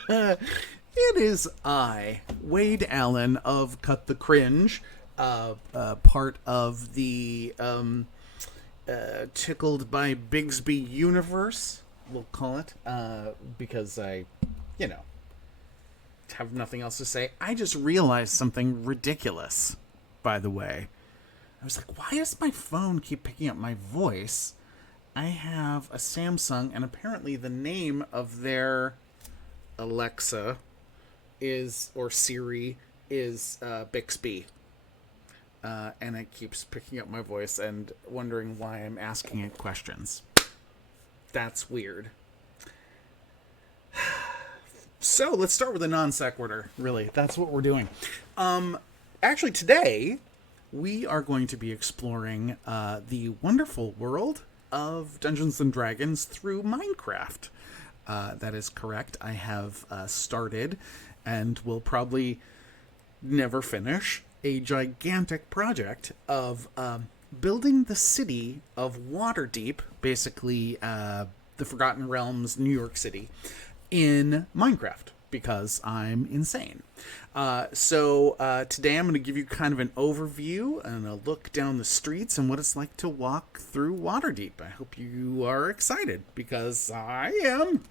It is I, Wade Allen of Cut the Cringe, part of the Tickled by Bigsby universe, we'll call it, because I, have nothing else to say. I just realized something ridiculous, by the way. I was like, why does my phone keep picking up my voice? I have a Samsung, and apparently the name of their Alexa or Siri is Bixby. And it keeps picking up my voice and wondering why I'm asking it questions. That's weird. So let's start with a non sequitur. Really, that's what we're doing. Actually, today we are going to be exploring the wonderful world of Dungeons and Dragons through Minecraft. That is correct. I have started and will probably never finish a gigantic project of building the city of Waterdeep, basically the Forgotten Realms, New York City, in Minecraft, because I'm insane. So today I'm going to give you kind of an overview and a look down the streets and what it's like to walk through Waterdeep. I hope you are excited, because I am.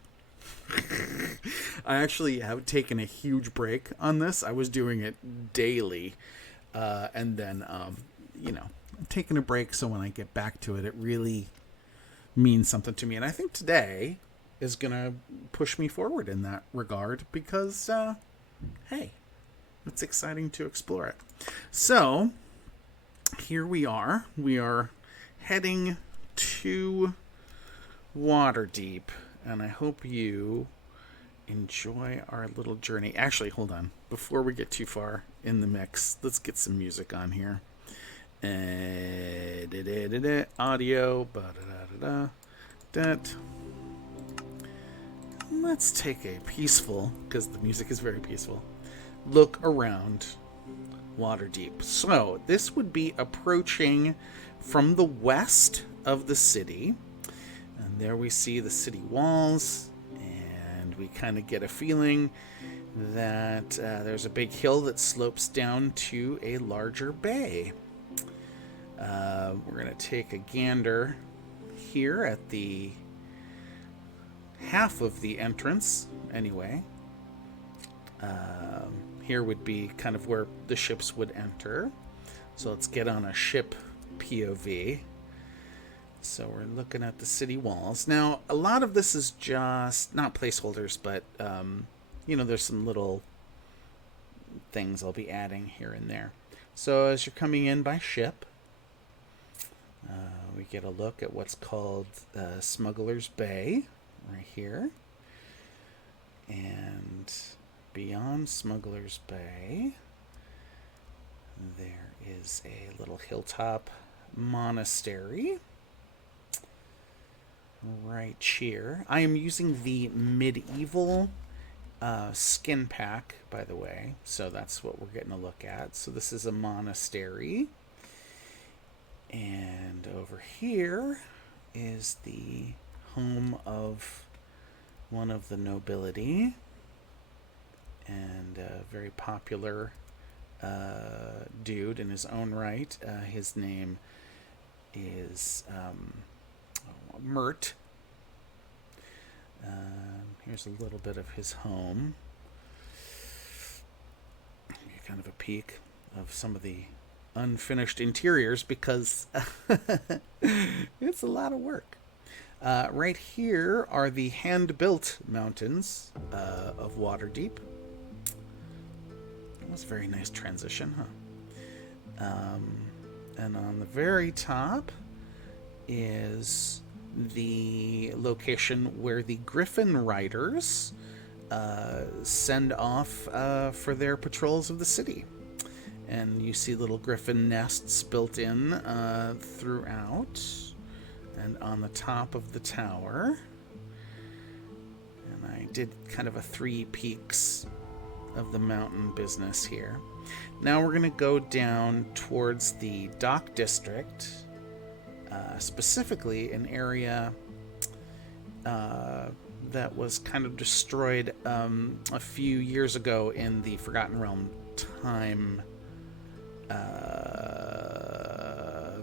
I actually have taken a huge break on this. I was doing it daily, and then, I'm taking a break so when I get back to it, it really means something to me. And I think today is going to push me forward in that regard, because, hey, it's exciting to explore it. So, here we are. We are heading to Waterdeep, and I hope you enjoy our little journey. Actually, hold on. before we get too far in the mix, let's get some music on here. Audio. Let's take a peaceful, because the music is very peaceful, look around Waterdeep. So this would be approaching from the west of the city. And there we see the city walls. And we kind of get a feeling that there's a big hill that slopes down to a larger bay. We're going to take a gander here at the half of the entrance, anyway. Here would be kind of where the ships would enter. So let's get on a ship POV. So we're looking at the city walls. Now, a lot of this is just, not placeholders, but, there's some little things I'll be adding here and there. So as you're coming in by ship, we get a look at what's called Smuggler's Bay, right here. And beyond Smuggler's Bay, there is a little hilltop monastery right here. I am using the medieval skin pack, by the way, so that's what we're getting a look at. So this is a monastery, and over here is the home of one of the nobility, and a very popular dude in his own right. His name is Mert. Here's a little bit of his home. Kind of a peek of some of the unfinished interiors, because it's a lot of work. Right here are the hand-built mountains of Waterdeep. That was a very nice transition, huh? And on the very top is the location where the Griffin Riders send off for their patrols of the city. And you see little griffin nests built in throughout, and on the top of the tower. And I did kind of a 3 peaks of the mountain business here. Now we're going to go down towards the dock district, specifically an area that was kind of destroyed a few years ago in the Forgotten Realm time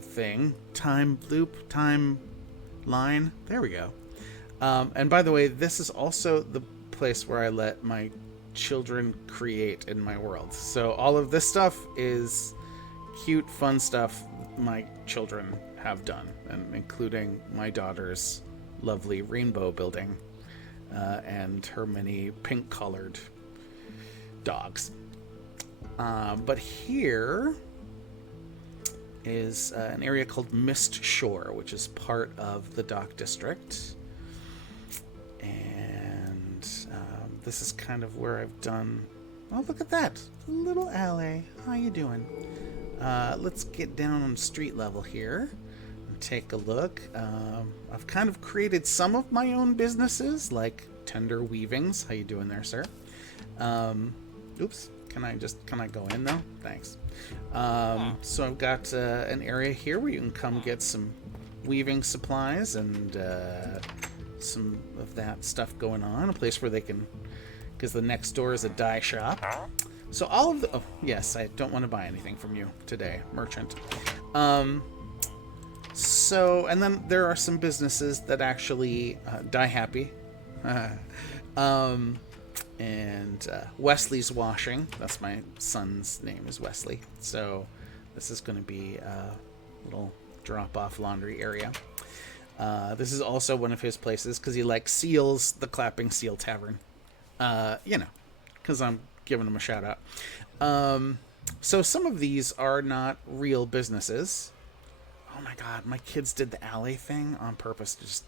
thing. Time loop, time line. There we go. And by the way, this is also the place where I let my children create in my world. So all of this stuff is cute, fun stuff my children have done, and including my daughter's lovely rainbow building and her many pink-colored dogs. But here is an area called Mist Shore, which is part of the dock district. And this is kind of where I've done... Oh, look at that. A little alley. How you doing? Let's get down on street level here and take a look. I've kind of created some of my own businesses, like Tender Weavings. How you doing there, sir? Oops. Can I go in though? Thanks. So I've got an area here where you can come get some weaving supplies and some of that stuff going on. A place where they can, because the next door is a dye shop. So all of the, oh yes, I don't want to buy anything from you today, merchant. So, and then there are some businesses that actually die happy. And Wesley's Washing. That's my son's name, is Wesley. So this is going to be a little drop-off laundry area. This is also one of his places because he likes seals, the Clapping Seal Tavern. Because I'm giving him a shout-out. So some of these are not real businesses. Oh my god, my kids did the alley thing on purpose to just...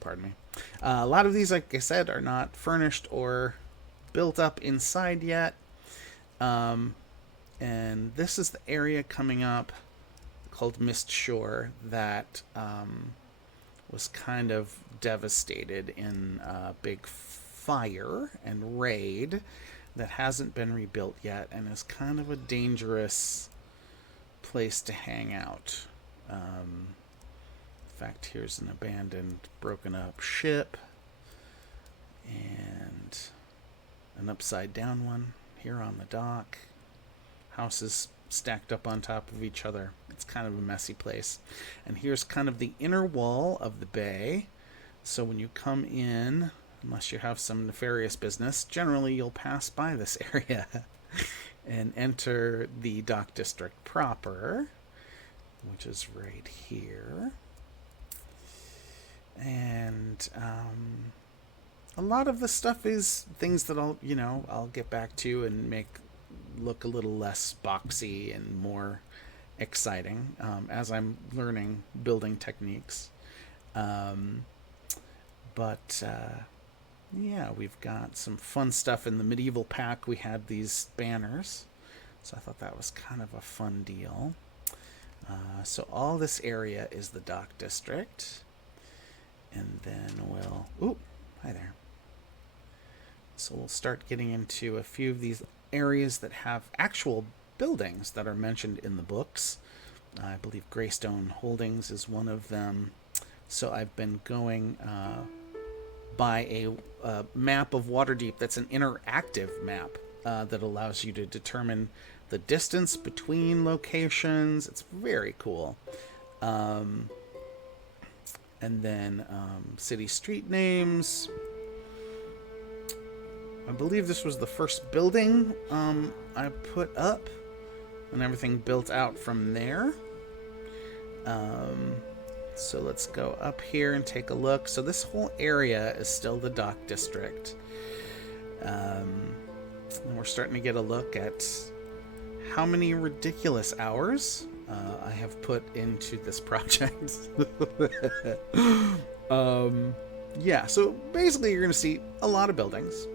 Pardon me. A lot of these, like I said, are not furnished or built up inside yet. And this is the area coming up called Mist Shore that was kind of devastated in a big fire and raid that hasn't been rebuilt yet and is kind of a dangerous place to hang out. In fact, here's an abandoned, broken up ship and an upside down one here on the dock. Houses stacked up on top of each other. It's kind of a messy place. And here's kind of the inner wall of the bay. So when you come in, unless you have some nefarious business, generally you'll pass by this area and enter the dock district proper, which is right here. And a lot of the stuff is things that I'll get back to and make look a little less boxy and more exciting as I'm learning building techniques. Yeah, we've got some fun stuff in the medieval pack. We had these banners, so I thought that was kind of a fun deal. So all this area is the dock district, and then ooh, hi there. So we'll start getting into a few of these areas that have actual buildings that are mentioned in the books. I believe Greystone Holdings is one of them. So I've been going by a map of Waterdeep that's an interactive map that allows you to determine the distance between locations. It's very cool. And then city street names. I believe this was the first building I put up, and everything built out from there. So let's go up here and take a look. So this whole area is still the dock district. And we're starting to get a look at how many ridiculous hours I have put into this project. Yeah, so basically you're going to see a lot of buildings.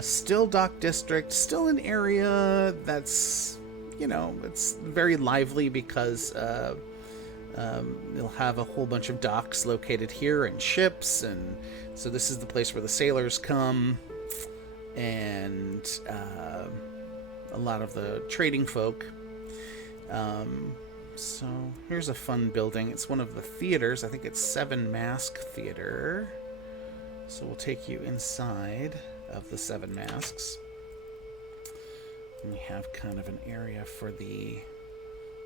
Still dock district, still an area that's, it's very lively because they'll have a whole bunch of docks located here and ships, and so this is the place where the sailors come, and a lot of the trading folk. So here's a fun building. It's one of the theaters. I think it's Seven Mask Theater. So we'll take you inside of the Seven Masks. And we have kind of an area for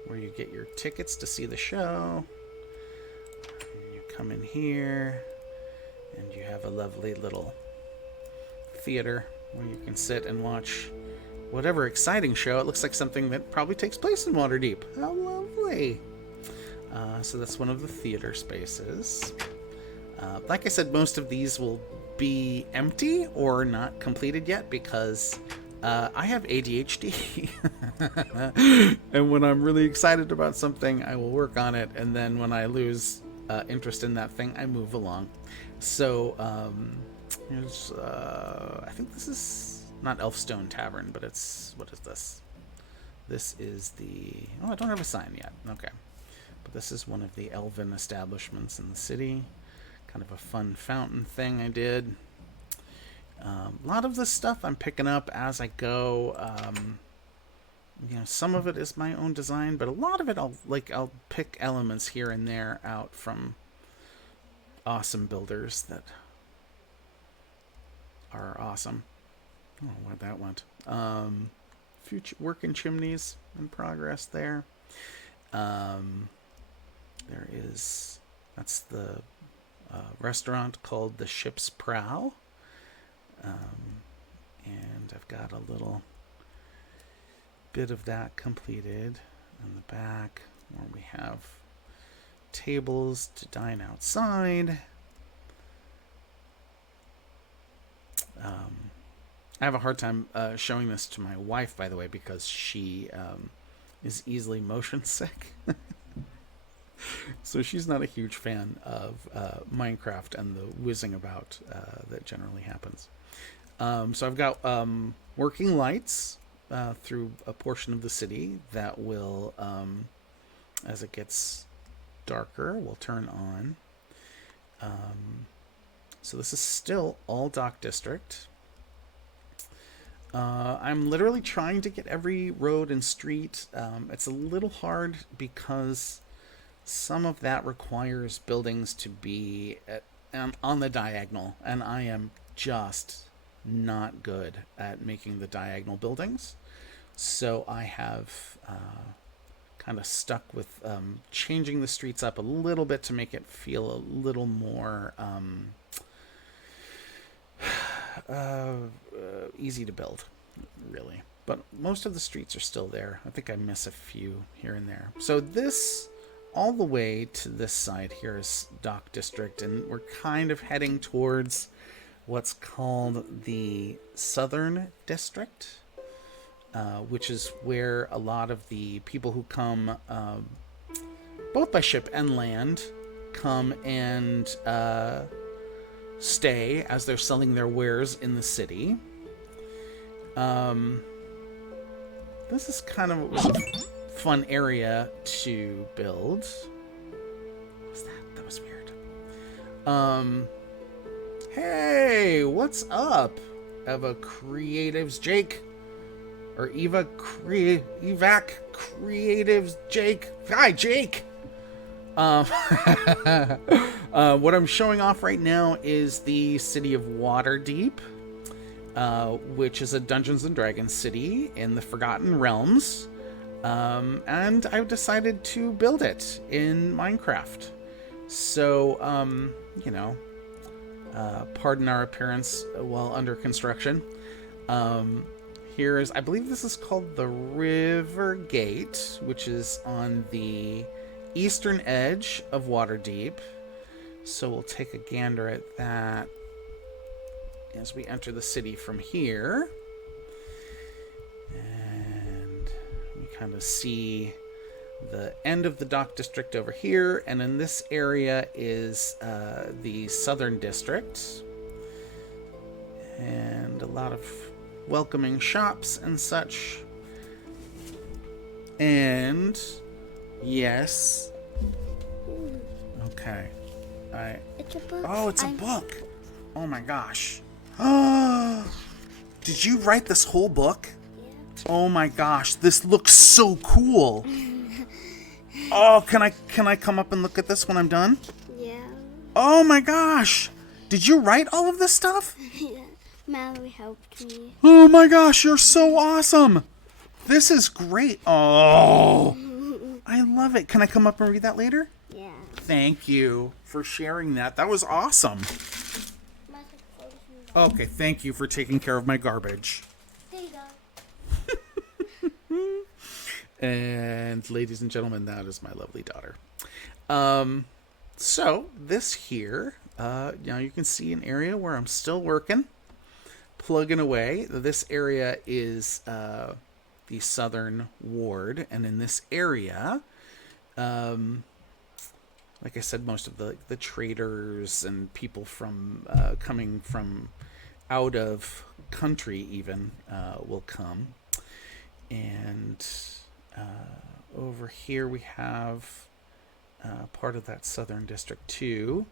where you get your tickets to see the show. And you come in here, and you have a lovely little theater where you can sit and watch whatever exciting show. It looks like something that probably takes place in Waterdeep. How lovely. So that's one of the theater spaces. Like I said, most of these will be empty or not completed yet because I have ADHD. And when I'm really excited about something, I will work on it, and then when I lose interest in that thing, I move along. So here's I think this is not Elfstone Tavern, but it's, what is this? This is I don't have a sign yet. Okay. But this is one of the elven establishments in the city. Kind of a fun fountain thing I did. A lot of this stuff I'm picking up as I go. Some of it is my own design, but a lot of it I'll pick elements here and there out from awesome builders that are awesome. Oh, where that went. Future work in chimneys in progress there. That's the restaurant called the Ship's Prow. And I've got a little bit of that completed in the back where we have tables to dine outside. I have a hard time showing this to my wife, by the way, because she is easily motion sick. So she's not a huge fan of Minecraft and the whizzing about that generally happens. So I've got working lights through a portion of the city that will, as it gets darker, will turn on. So this is still all Dock District. I'm literally trying to get every road and street. It's a little hard because some of that requires buildings to be on the diagonal, and I am just not good at making the diagonal buildings. So I have kind of stuck with changing the streets up a little bit to make it feel a little more easy to build, really. But most of the streets are still there. I think I miss a few here and there. So this, all the way to this side here, is Dock District, and we're kind of heading towards what's called the Southern District, which is where a lot of the people who come, both by ship and land, come and stay as they're selling their wares in the city. This is kind of a fun area to build. What's that? That was weird. Hey, what's up? Eva Creatives Jake. Or Evac Creatives Jake. Hi, Jake! What I'm showing off right now is the city of Waterdeep, which is a Dungeons and Dragons city in the Forgotten Realms. And I've decided to build it in Minecraft. So, you know, pardon our appearance while under construction. Here's, I believe this is called the River Gate, which is on the eastern edge of Waterdeep. So we'll take a gander at that as we enter the city from here. And we kind of see the end of the Dock District over here. And in this area is the Southern District. And a lot of welcoming shops and such. And yes. Okay. It's a book. Oh, it's a book. Oh my gosh. Did you write this whole book? Yeah. Oh my gosh, this looks so cool. Oh, can I come up and look at this when I'm done? Yeah. Oh my gosh. Did you write all of this stuff? Yeah. Mallory helped me. Oh my gosh, you're so awesome. This is great. Oh, I love it. Can I come up and read that later? Yeah. Thank you for sharing that. That was awesome. Okay, thank you for taking care of my garbage. There you go. And ladies and gentlemen, that is my lovely daughter. So this here, now you can see an area where I'm still working, plugging away. This area is the southern ward, and in this area, like I said, most of the traders and people from coming from out of country even will come. And over here we have part of that southern district too.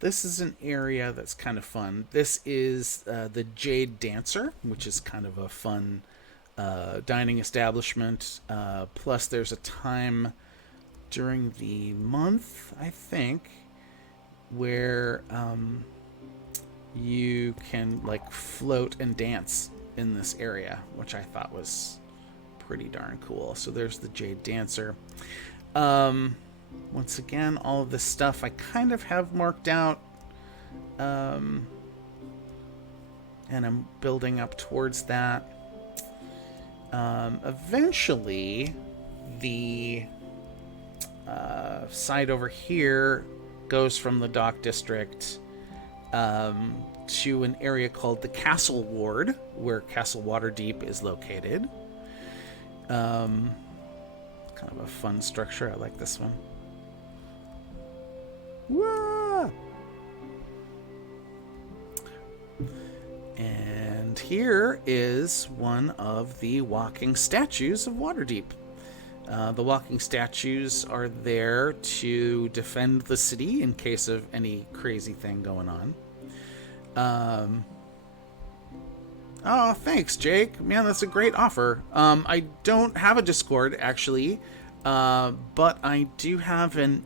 This is an area that's kind of fun. This is the Jade Dancer, which is kind of a fun dining establishment. Plus there's a time during the month, I think, where you can like float and dance in this area, which I thought was pretty darn cool. So there's the Jade Dancer. Once again, all of this stuff I kind of have marked out, and I'm building up towards that. Eventually, the side over here goes from the Dock District to an area called the Castle Ward, where Castle Waterdeep is located. Kind of a fun structure. I like this one. Whoa! here is one of the walking statues of Waterdeep. The walking statues are there to defend the city in case of any crazy thing going on. Oh, thanks, Jake. Man, that's a great offer. I don't have a Discord, actually, but I do have an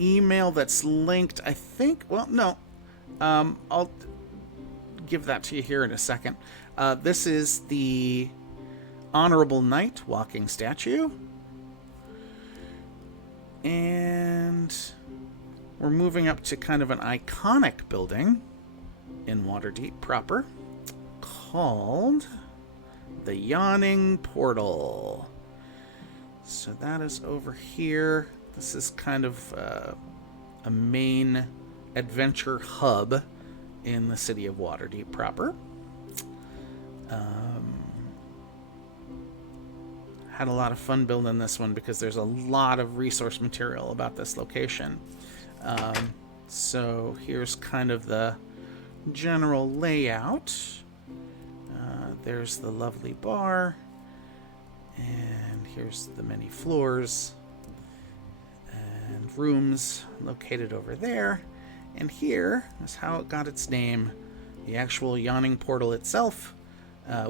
email that's linked, I think. Well, no. I'll give that to you here in a second. This is the Honorable Knight walking statue. And we're moving up to kind of an iconic building in Waterdeep proper called the Yawning Portal. So that is over here. This is kind of a main adventure hub in the city of Waterdeep proper. Had a lot of fun building this one because there's a lot of resource material about this location. So here's kind of the general layout. There's the lovely bar, and here's the many floors and rooms located over there. And here is how it got its name, the actual Yawning Portal itself,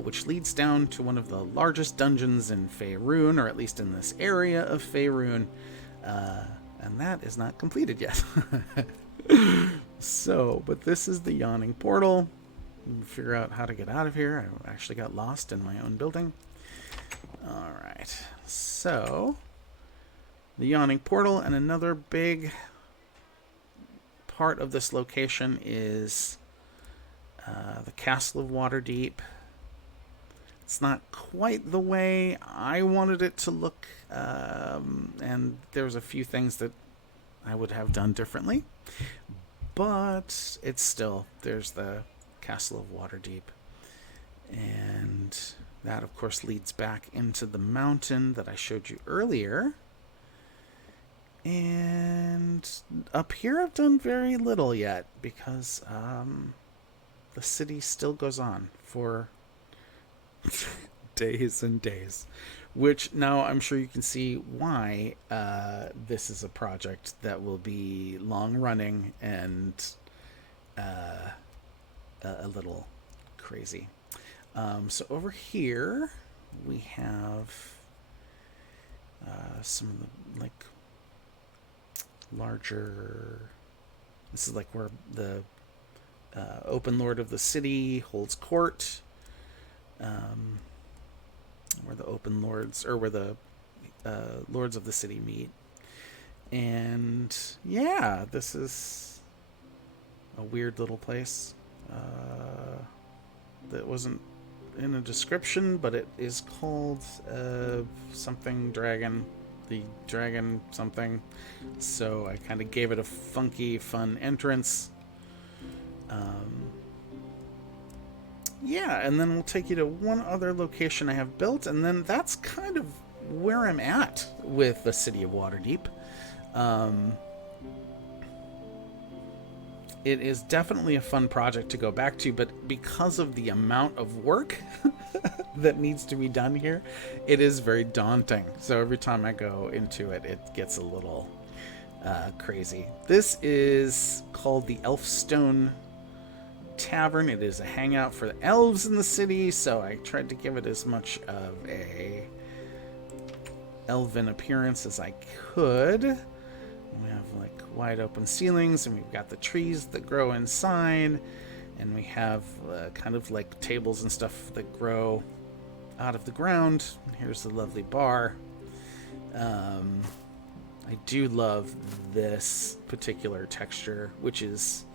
which leads down to one of the largest dungeons in Faerun, or at least in this area of Faerun, and that is not completed yet. So, but this is the Yawning Portal. Figure out how to get out of here. I actually got lost in my own building. Alright, so the Yawning Portal, and another big part of this location is the Castle of Waterdeep. It's not quite the way I wanted it to look, and there's a few things that I would have done differently, but it's still, there's the Castle of Waterdeep, and that of course leads back into the mountain that I showed you earlier. And up here I've done very little yet because the city still goes on for days and days, which now I'm sure you can see why this is a project that will be long running and a little crazy. So over here we have some of the like larger, this is like where the open lord of the city holds court, where the open lords, or where the lords of the city meet. And yeah, this is a weird little place that wasn't in a description, but it is called something dragon, the dragon something, so I kind of gave it a funky, fun entrance. Yeah, and then we'll take you to one other location I have built, and then that's kind of where I'm at with the city of Waterdeep. It is definitely a fun project to go back to, but because of the amount of work that needs to be done here, it is very daunting. So every time I go into it, it gets a little crazy. This is called the Elfstone Tavern. It is a hangout for the elves in the city, so I tried to give it as much of a elven appearance as I could. We have like wide open ceilings, and we've got the trees that grow inside, and we have kind of like tables and stuff that grow out of the ground. Here's the lovely bar. I do love this particular texture, which is,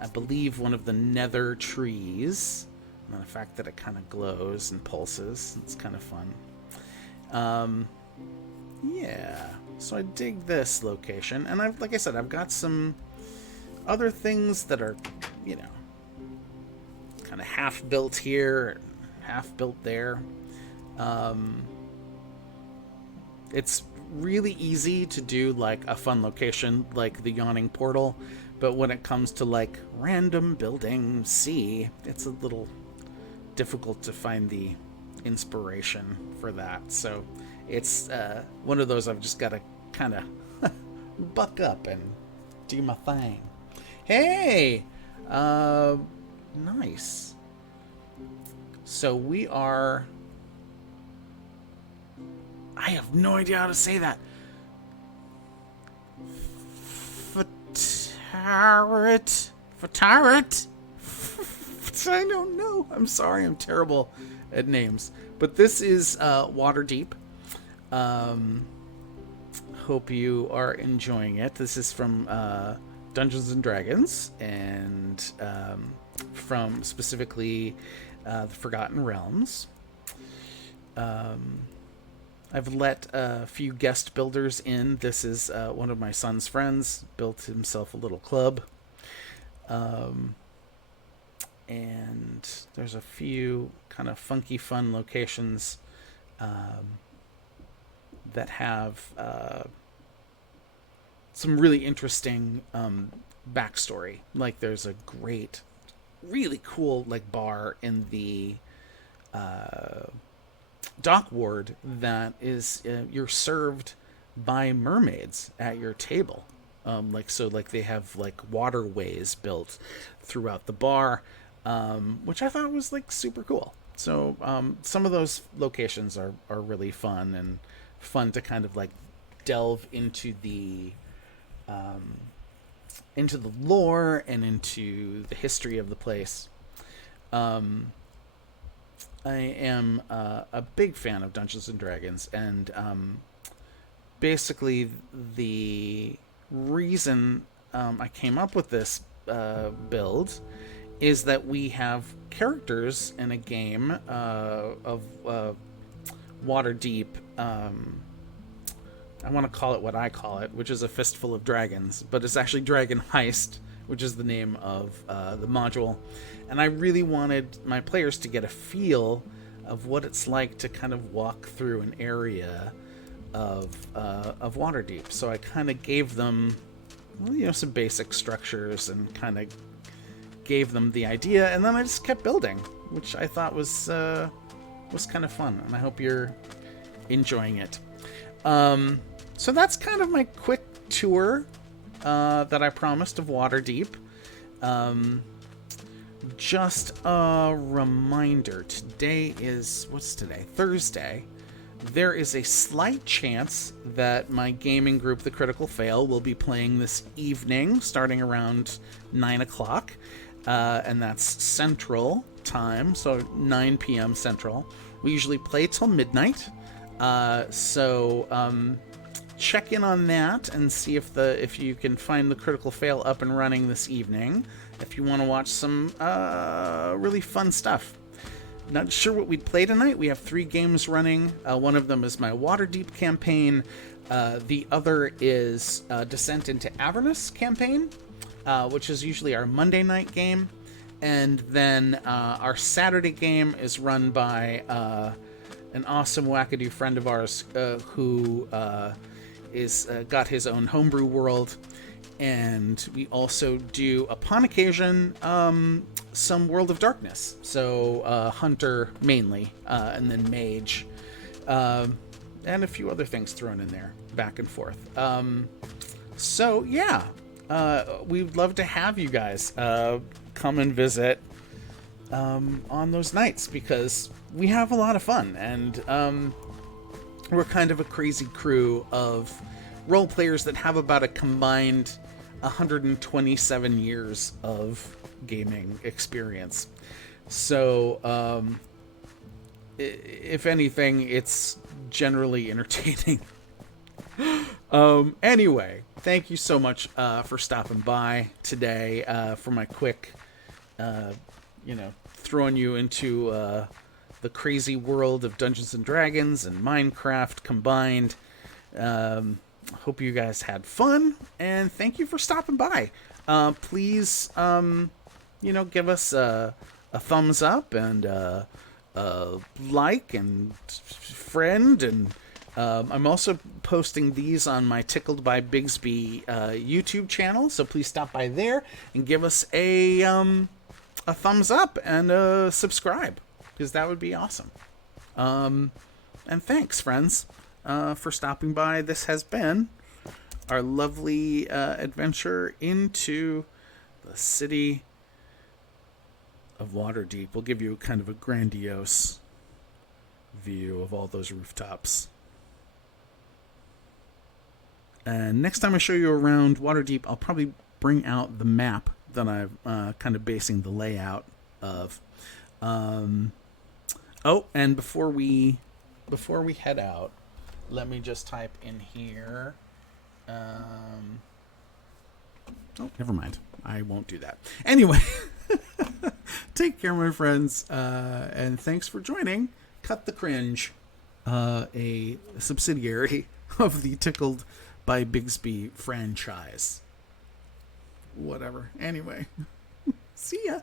I believe, one of the nether trees, and the fact that it kind of glows and pulses. It's kind of fun. Yeah, so I dig this location, and like I said, I've got some other things that are, you know, kind of half built here, half built there. It's really easy to do like a fun location like the Yawning Portal, but when it comes to like random building C, it's a little difficult to find the inspiration for that. So it's one of those I've just got to kind of buck up and do my thing. Hey! Nice. So we are... I have no idea how to say that. Fatarit? I don't know. I'm sorry, I'm terrible at names. But this is Waterdeep. Hope you are enjoying it. This is from Dungeons and Dragons, and from specifically the Forgotten Realms. I've let a few guest builders in. This is one of my son's friends, built himself a little club. And there's a few kind of funky, fun locations that have some really interesting backstory. Like there's a great, really cool like bar in the dock ward that is you're served by mermaids at your table. Like they have like waterways built throughout the bar, which I thought was like super cool. So some of those locations are really fun and fun to kind of like delve into the lore and into the history of the place. I am a big fan of Dungeons and Dragons, and basically the reason I came up with this build is that we have characters in a game of Waterdeep. I want to call it what I call it, which is a Fistful of Dragons, but it's actually Dragon Heist, which is the name of the module. And I really wanted my players to get a feel of what it's like to kind of walk through an area of Waterdeep. So I kind of gave them, some basic structures and kind of gave them the idea, and then I just kept building, which I thought was kind of fun, and I hope you're enjoying it. So that's kind of my quick tour that I promised of Waterdeep. Just a reminder, what's today? Thursday. There is a slight chance that my gaming group, The Critical Fail, will be playing this evening, starting around 9 o'clock. And that's Central Time, so 9 p.m. Central. We usually play till midnight. So check in on that and see if you can find The Critical Fail up and running this evening, if you want to watch some really fun stuff. Not sure what we'd play tonight. We have 3 games running. One of them is my Waterdeep campaign. The other is Descent into Avernus campaign, which is usually our Monday night game. And then our Saturday game is run by an awesome wackadoo friend of ours who is got his own homebrew world. And we also do, upon occasion, some World of Darkness. So Hunter mainly, and then Mage, and a few other things thrown in there, back and forth. So yeah, we'd love to have you guys come and visit on those nights, because we have a lot of fun, and we're kind of a crazy crew of role players that have about a combined 127 years of gaming experience. So if anything, it's generally entertaining. Anyway, thank you so much for stopping by today for my quick throwing you into the crazy world of Dungeons and Dragons and Minecraft combined. Hope you guys had fun, and thank you for stopping by. Please, give us a thumbs up and a like and friend. And I'm also posting these on my Tickled by Bigsby YouTube channel, so please stop by there and give us a thumbs up and subscribe. because that would be awesome. And thanks, friends, for stopping by. This has been our lovely adventure into the city of Waterdeep. We'll give you kind of a grandiose view of all those rooftops. And next time I show you around Waterdeep, I'll probably bring out the map that I'm kind of basing the layout of. Oh, and before we head out, let me just type in here. Oh, never mind. I won't do that. Anyway, take care, my friends, and thanks for joining Cut the Cringe, a subsidiary of the Tickled by Bigsby franchise. Whatever. Anyway, see ya.